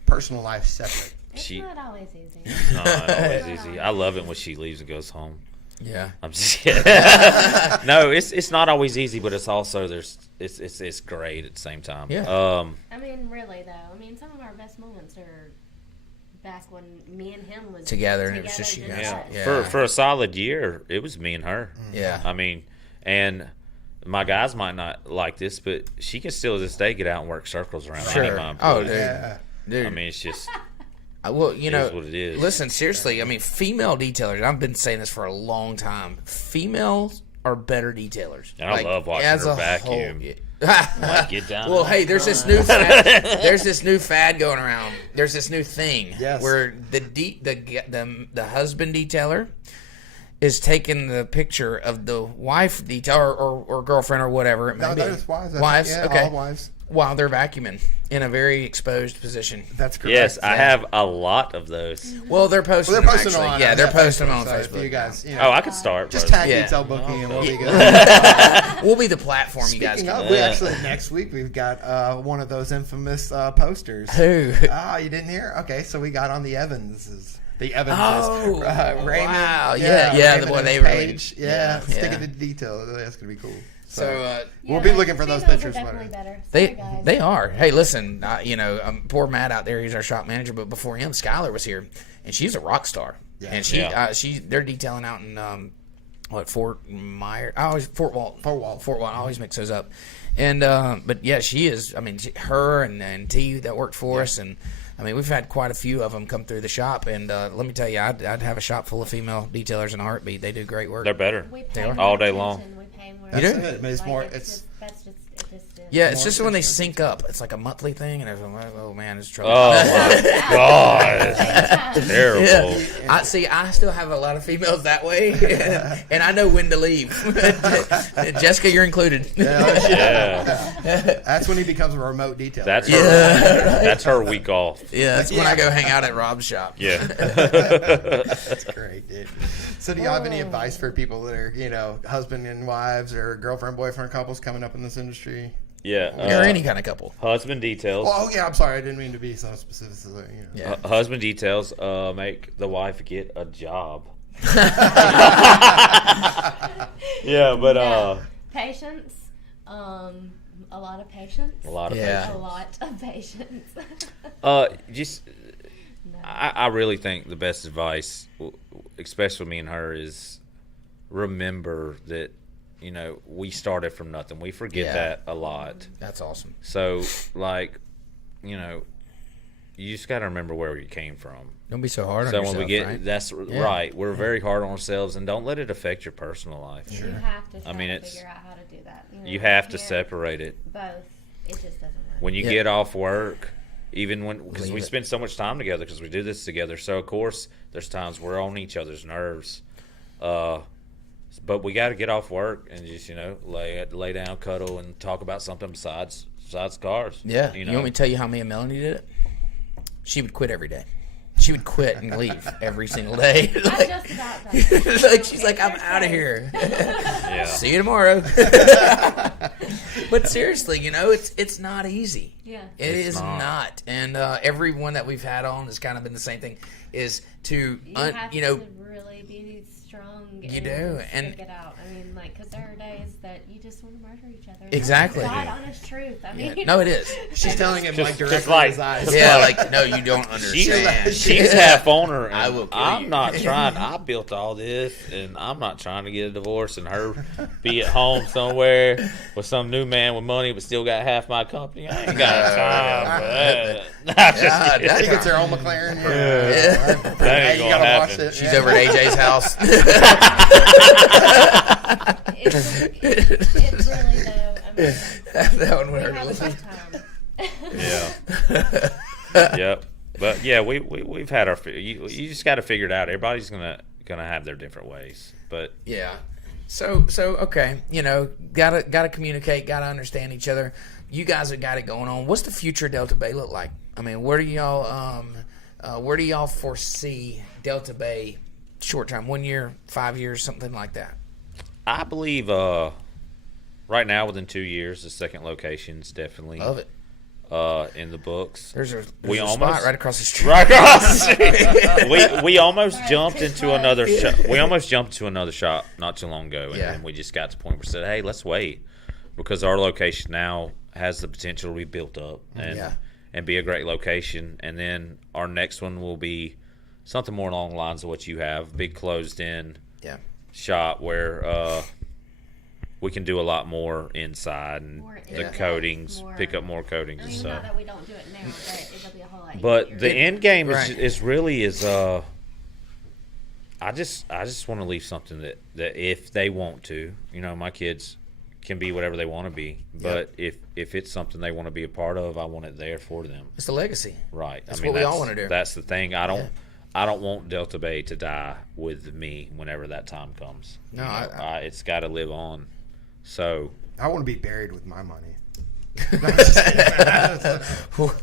personal life separate? It's not always easy. It's not always easy. I love it when she leaves and goes home. Yeah. I'm just kidding. No, it's not always easy, but it's also it's great at the same time. Yeah. I mean, really though. I mean, some of our best moments are back when me and him was together and it was just you guys. Yeah. For a solid year, it was me and her. Yeah. I mean, and my guys might not like this, but she can still to this day get out and work circles around any of my employees. Dude. I mean, it's just. Well, It is what it is. Listen, seriously, I mean, female detailers, and I've been saying this for a long time, females are better detailers. And I love watching her vacuum. Like, get down. Well, hey, there's this new fad. There's this new fad going around. There's this new thing where the husband detailer is taking the picture of the wife detailer or girlfriend or whatever it may be. There's wives. Wives, okay. All wives. While they're vacuuming in a very exposed position. That's correct. Yes, I have a lot of those. Well, they're posting them actually. They're posting them on Facebook. You guys, I could start. Just tag Detail Bookie and we'll be good. We'll be the platform you guys can. can. We actually, next week, we've got one of those infamous posters. Who? Oh, you didn't hear? Okay, so we got on the Evanses. The Evanses. Oh, Raymond. wow. Yeah, the boy they Paige. really. Yeah, stick it to detail. That's going to be cool. So we'll be looking for those pictures. Better. They are. Hey, listen, poor Matt out there. He's our shop manager, but before him, Skylar was here, and she's a rock star. Yeah. And they're detailing out in Fort Myers. Fort Walton. I always mix those up. And but yeah, she is. I mean, her and T that worked for us, and I mean, we've had quite a few of them come through the shop. And let me tell you, I'd have a shop full of female detailers in a heartbeat. They do great work. They're better. They are all day long. You do? It's more. It's just when they sync up. It's like a monthly thing, and everyone's like, "Oh man, it's trouble." Oh my god, terrible. Yeah. I still have a lot of females that way, and I know when to leave. Jessica, you're included. Yeah. That's when he becomes a remote detailer. That's her. That's her week off. Yeah, that's when I go hang out at Rob's shop. Yeah. That's great, dude. So do y'all have any advice for people that are, husband and wives or girlfriend, boyfriend couples coming up in this industry? Yeah. Or any kind of couple. Husband details. Oh, yeah, I'm sorry. I didn't mean to be so specific. Yeah. Husband details make the wife get a job. Yeah, but... Patience. A lot of patience. A lot of Yeah. patience. A lot of patience. I really think the best advice, especially me and her, is remember that, we started from nothing. We forget that a lot. That's awesome. So, you just got to remember where you came from. Don't be so hard on So yourself, when we get, right? that's right. We're very hard on ourselves, and don't let it affect your personal life. You have to try to it's figure out how to do that. You have to separate it. Both. It just doesn't work. When you get off work, because we Leave it. spend so much time together because we do this together. So of course, there's times we're on each other's nerves. But we got to get off work and just lay down, cuddle, and talk about something besides cars. Yeah. You want me to tell you how me and Melanie did it? She would quit every day. She would quit and leave every single day. I just about that. She's like, I'm out of here. Yeah. See you tomorrow. But seriously, it's not easy. Yeah. It is not. And everyone that we've had on has kind of been the same thing. Is to You have to really be strong. You do, and stick it out. I mean, because there are days that you just want to murder each other. Exactly. That's God honest truth. I mean, No, it is. She's telling him directly just in his eyes. Yeah, no, you don't understand. She's half on her. And I will kill I'm you. not trying. I built all this, and I'm not trying to get a divorce and her be at home somewhere with some new man with money, but still got half my company. I ain't got time for that. She gets her own McLaren. That ain't You gonna gotta happen. watch it. She's over at AJ's house. It's really though. I mean, That one we hurt a have a little. good time. Yeah. Yep. But yeah, we've had our. You just got to figure it out. Everybody's gonna have their different ways. But Yeah. So okay, gotta communicate, gotta understand each other. You guys have got it going on. What's the future of Delta Bay look like? I mean, where do y'all foresee Delta Bay short term? 1 year, 5 years, something like that? I believe right now within 2 years, the second location's definitely Love it. In the books. There's a almost spot right across the street. Right across the street. we almost jumped into another shop. We almost jumped to another shop not too long ago, and then we just got to the point where we said, "Hey, let's wait," because our location now has the potential to be built up and be a great location. And then our next one will be something more along the lines of what you have, big closed-in shop where we can do a lot more inside and the coatings, pick up more coatings and stuff. Not that we don't do it now, but it'll be a whole lot But easier. the end game is really I just want to leave something that if they want to, my kids can be whatever they want to be. But if it's something they want to be a part of, I want it there for them. It's the legacy. Right. That's what we all want to do. That's the thing. I don't want Delta Bay to die with me whenever that time comes. No, it's got to live on. So I want to be buried with my money.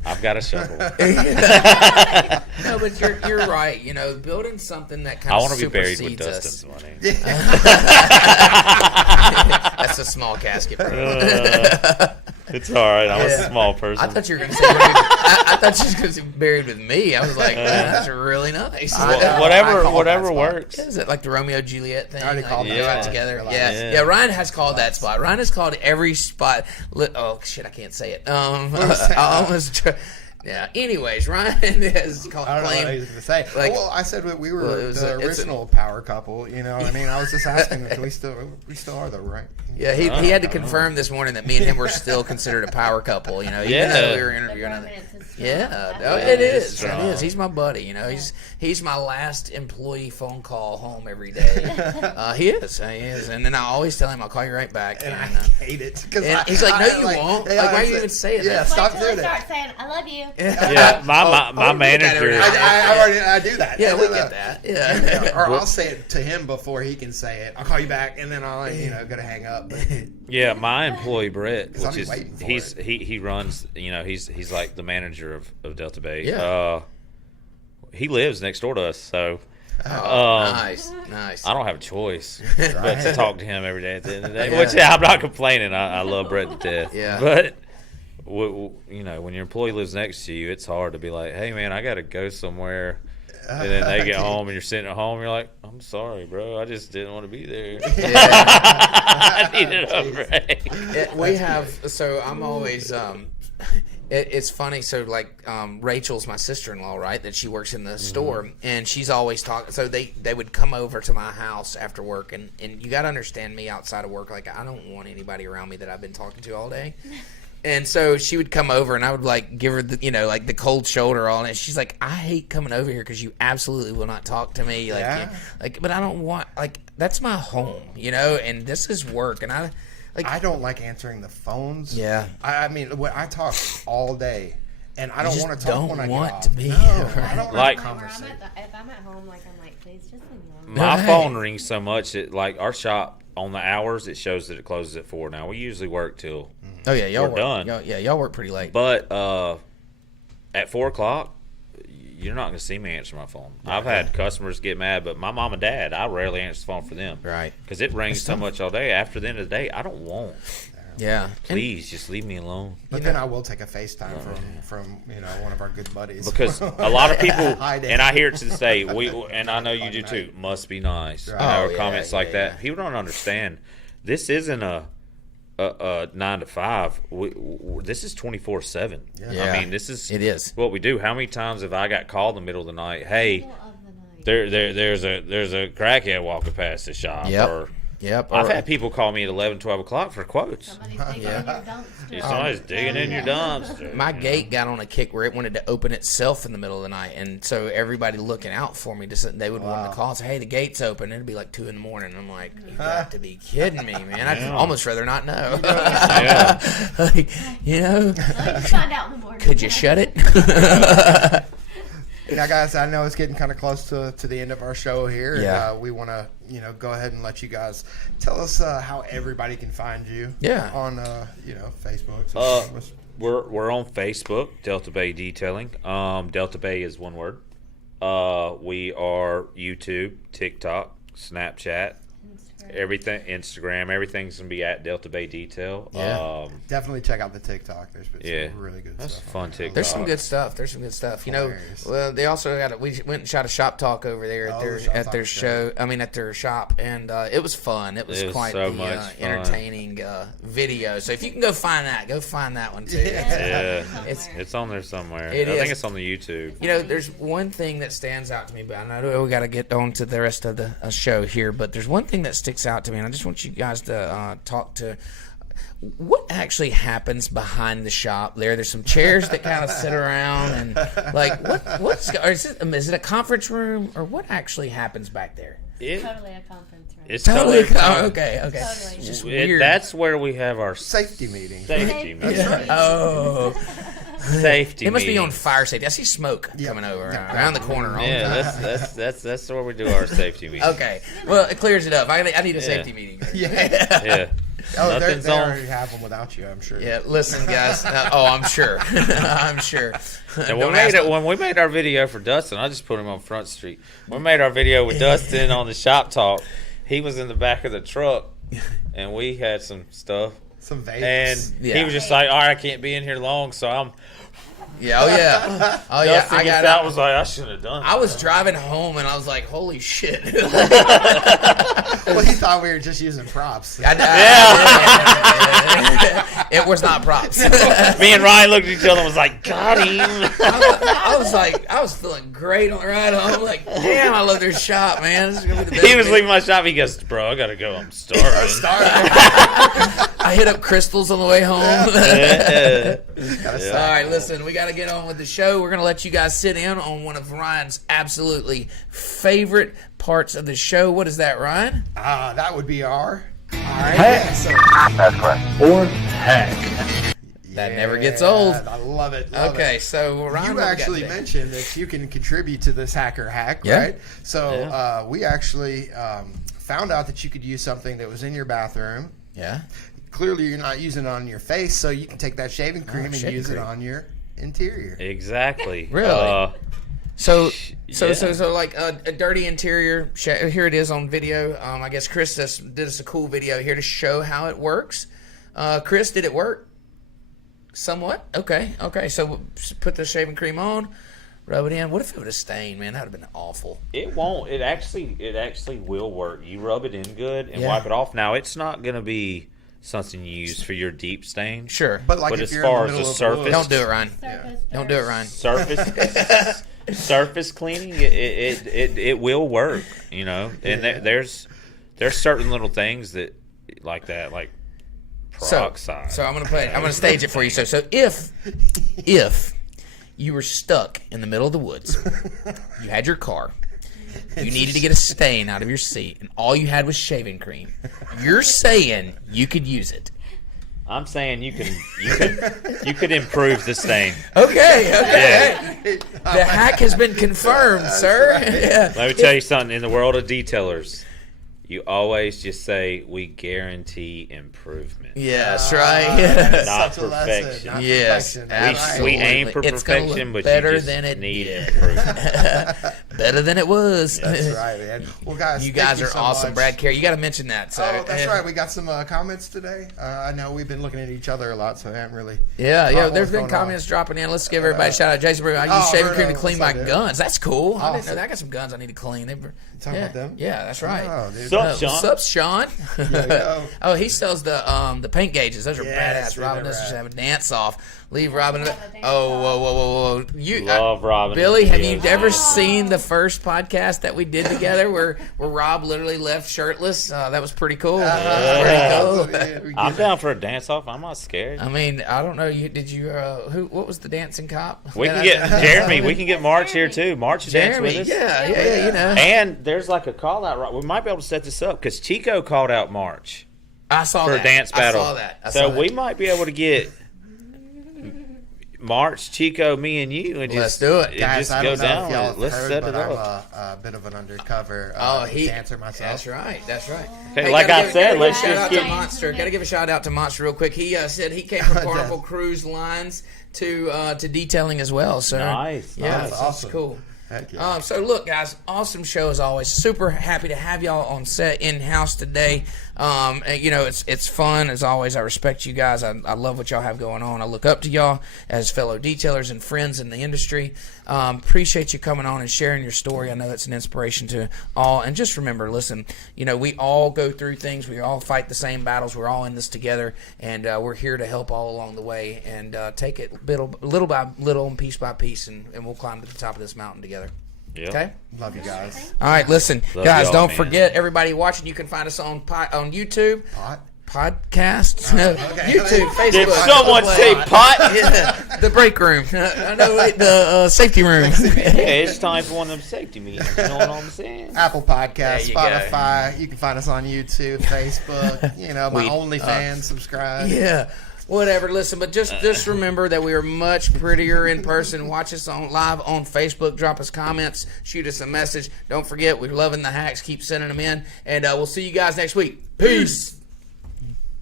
I've got a shovel. No, but you're right. Building something that kind I of want to be buried with supersedes Dustin's us. money. That's a small casket, bro. It's all right. I'm a small person. I thought you were going to say I thought you were going to say buried with me. I was like, that's really nice. Whatever works. Is it like the Romeo and Juliet thing? I already called go that out spot. together. Yeah. Yeah. Ryan has called that spot. Ryan has called every spot. Oh shit, I can't say it. I almost. Yeah. Anyways, Ryan has called. I don't know what he was going to say. Well, I said we were the original power couple. You know what I mean? I was just asking if we still are though, right? Yeah, he had to confirm this morning that me and him were still considered a power couple. Even though we were interviewing other. Yeah, it is. It is. He's my buddy. He's my last employee phone call home every day. He is. And then I always tell him I'll call you right back. And I hate it because he's like, no, you won't. Like, why are you even saying that? Yeah, stop doing it. Start saying, I love you. Yeah, my manager. I do that. Yeah, we get that. Yeah. Or I'll say it to him before he can say it. I'll call you back, and then I'll go to hang up. Yeah, my employee Brett, which is he runs. He's like the manager of Delta Bay. Yeah. He lives next door to us, so. Nice. I don't have a choice but to talk to him every day at the end of the day. Which I'm not complaining. I love Brett to death. Yeah. But when your employee lives next to you, it's hard to be like, hey man, I got to go somewhere. And then they get home and you're sitting at home. You're like, I'm sorry, bro. I just didn't want to be there. I needed a break. We have. So I'm always. It's funny. So like Rachel's my sister-in-law, right? That she works in the store, and she's always talking. So they would come over to my house after work, and you got to understand me outside of work. Like I don't want anybody around me that I've been talking to all day. And so she would come over, and I would like give her the, like the cold shoulder all, and she's like, "I hate coming over here because you absolutely will not talk to me, but I don't want that's my home, and this is work, and I don't like answering the phones. Yeah, I mean, when I talk all day, and I don't want to talk when I get off. To be no, I don't like if I'm at home, I'm like, please just leave me alone. My phone rings so much that our shop on the hours it shows that it closes at 4 now. We usually work till. Oh yeah, y'all we're work done. Y'all work pretty late. But at 4 o'clock, you're not going to see me answer my phone. Yeah. I've had customers get mad, but my mom and dad, I rarely answer the phone for them. Right. Because it rings so much all day. After the end of the day, I don't want. Yeah. Please, just leave me alone. But then I will take a FaceTime from one of our good buddies. Because a lot of people, and I hear it to this day, and I know you do too, must be nice. Right. Or comments like that. People don't understand. This isn't a 9 to 5. This is 24/7. Yeah. I mean, it is what we do. How many times have I got called in the middle of the night? Hey, there's a crackhead walking past the shop, Yep. I've had people call me at 11, 12 o'clock for quotes. Somebody's digging in your dumpster. Somebody's digging in your dumpster. My gate got on a kick where it wanted to open itself in the middle of the night, and so everybody looking out for me, they would want to call and say, "Hey, the gate's open." It'd be like 2 a.m. I'm like, "You got to be kidding me, man!" I'd almost rather not know. Like, Let's find out in the morning. could you shut it? Now, guys, I know it's getting kind of close to the end of our show here. Yeah. And, we want to, go ahead and let you guys tell us how everybody can find you. Yeah. On, Facebook. We're on Facebook, Delta Bay Detailing. Delta Bay is one word. We are YouTube, TikTok, Snapchat, everything, Instagram. Everything's gonna be at Delta Bay Detail. Yeah. Definitely check out the TikTok. There's been some really good That's stuff. fun TikTok. There's some good stuff. Hilarious. Well, they also we went and shot a shop talk over there at their show. I mean, at their shop, and it was fun. It was quite so the much fun. entertaining video. So if you can go find that one too. Yeah, It's it's on there somewhere. It I is. think it's on the YouTube. There's one thing that stands out to me, but I know we got to get on to the rest of the show here. But there's one thing that sticks out to me, and I just want you guys to talk to what actually happens behind the shop there. There's some chairs that kind of sit around, and like is it a conference room, or what actually happens back there? Totally a conference room. It's Totally. totally Okay. Totally. It's just weird. That's where we have our Safety meeting. safety meeting. Yeah. Oh, Safety. it must be meeting. on fire safety. I see smoke coming over around the corner. Yeah, that's where we do our safety meeting. Okay. Well, it clears it up. I need a safety meeting. Yeah. Yeah. Oh, Nothing's they on. already have them without you, I'm sure. Yeah, listen, guys. I'm sure. I'm sure. And Don't when we made our video for Dustin, I just put him on Front Street. When we made our video with Dustin on the shop talk, he was in the back of the truck, and we had some stuff. Some vapes. And Yeah. he was just like, "All right, I can't be in here long," so I'm. Yeah, oh yeah. Dustin gets out, was like, "I should have done." I was driving home and I was like, "Holy shit!" Well, he thought we were just using props. It was not props. Me and Ryan looked at each other and was like, "Got him." I was feeling great on the ride home. Like, damn, I love their shop, man. This is gonna be the best He was thing. leaving my shop. He goes, "Bro, I gotta go. I'm starving." I hit up Crystals on the way home. Yeah. All right, listen, we got to get on with the show. We're going to let you guys sit in on one of Ryan's absolutely favorite parts of the show. What is that, Ryan? That would be our... That's correct. Or hack. That never gets old. I love it. Okay, so Ryan, You what we got actually today? mentioned that you can contribute to this hacker hack, Yeah. right? So we actually found out that you could use something that was in your bathroom. Yeah. Clearly, you're not using it on your face, so you can take that shaving cream and shaving use cream. it on your interior. Exactly. Really? So Yeah. like a dirty interior. Here it is on video. I guess Chris did us a cool video here to show how it works. Chris, did it work? Somewhat. Okay. So put the shaving cream on, rub it in. What if it would have stained, man? That would have been awful. It won't. It actually will work. You rub it in good and Yeah. wipe it off. Now it's not gonna be something you use for your deep stain. Sure. But like But if as you're far in as the the middle surface- of Don't do it, Ryan. Surface Don't do it, Ryan. Surface cleaning, it will work. And there's certain little things that like peroxide. So I'm gonna stage it for you. So if you were stuck in the middle of the woods, you had your car, you needed to get a stain out of your seat, and all you had was shaving cream, you're saying you could use it. I'm saying you could improve the stain. Okay. Yeah. Hey, the hack has been confirmed, sir. Yeah. Let me tell you something. In the world of detailers, you always just say, "We guarantee improvement." Yes, right. Yes. Not Such a lesson, perfection. not Yes, perfection. absolutely. We aim for It's gonna perfection, look but better you just than it need did. improvement. Better than it was. That's right, man. Well, guys, You thank guys are so awesome, much. Brad Carey. You got to mention that. So, Oh, that's right. We got some comments today. I know we've been looking at each other a lot, so I haven't really. Yeah. what's There's been going comments dropping in. Let's give everybody a shout out. Jason, I use shaving cream to clean my what's up, dude? guns. That's cool. I didn't know Awesome. that. I got some guns I need to clean. Talking about them? Yeah, that's right. Oh, dude. Sup, Sean? What's up, Sean? yo. Oh, he sells the paint gauges. Those are Yes, badass. dude, Robin they're does just rad. have a dance off. Leave Robin. Have a dance Oh, whoa. You, Love Robin. Billy, have you Yes. ever seen the first podcast that we did together where Rob literally left shirtless. That was pretty cool. I'm down for a dance off. I'm not scared. I mean, I don't know. What was the dancing cop? We can get Jeremy. We can get March here too. March dance with us. Yeah, you know. And there's like a call out. Right, we might be able to set this up because Chico called out March. I saw for that. a dance battle. I saw that. So we might be able to get March, Chico, me, and you, and let's just do it, guys. just I go don't know down. if y'all have Let's heard, set but it I'm up. a bit of an undercover dancer myself. That's right. Okay, Hey, like I said, let's shout just out get to Monster. Got to give a shout out to Monster real quick. He said he came from Carnival Cruise Lines to detailing as well. So nice. Yeah, That's that's awesome. cool. Heck yeah. So look, guys, awesome show as always. Super happy to have y'all on set in house today. And, it's fun as always. I respect you guys. I love what y'all have going on. I look up to y'all as fellow detailers and friends in the industry. Appreciate you coming on and sharing your story. I know that's an inspiration to all. And just remember, listen, we all go through things. We all fight the same battles. We're all in this together, and we're here to help all along the way and take it little by little and piece by piece, and we'll climb to the top of this mountain together. Yep. Okay. Love you guys. All right, listen, Love guys. y'all, Don't man. forget, everybody watching, you can find us on YouTube, podcast, okay. YouTube, Facebook. Did someone say pot? Yeah, the break room. The safety room. Hey, it's time for one of them safety meetings. You know what I'm saying? Apple Podcasts, you go. Spotify. You can find us on YouTube, Facebook. My OnlyFans. Subscribe. Yeah. Whatever, listen, but just remember that we are much prettier in person. Watch us live on Facebook. Drop us comments. Shoot us a message. Don't forget, we're loving the hacks. Keep sending them in. And we'll see you guys next week. Peace.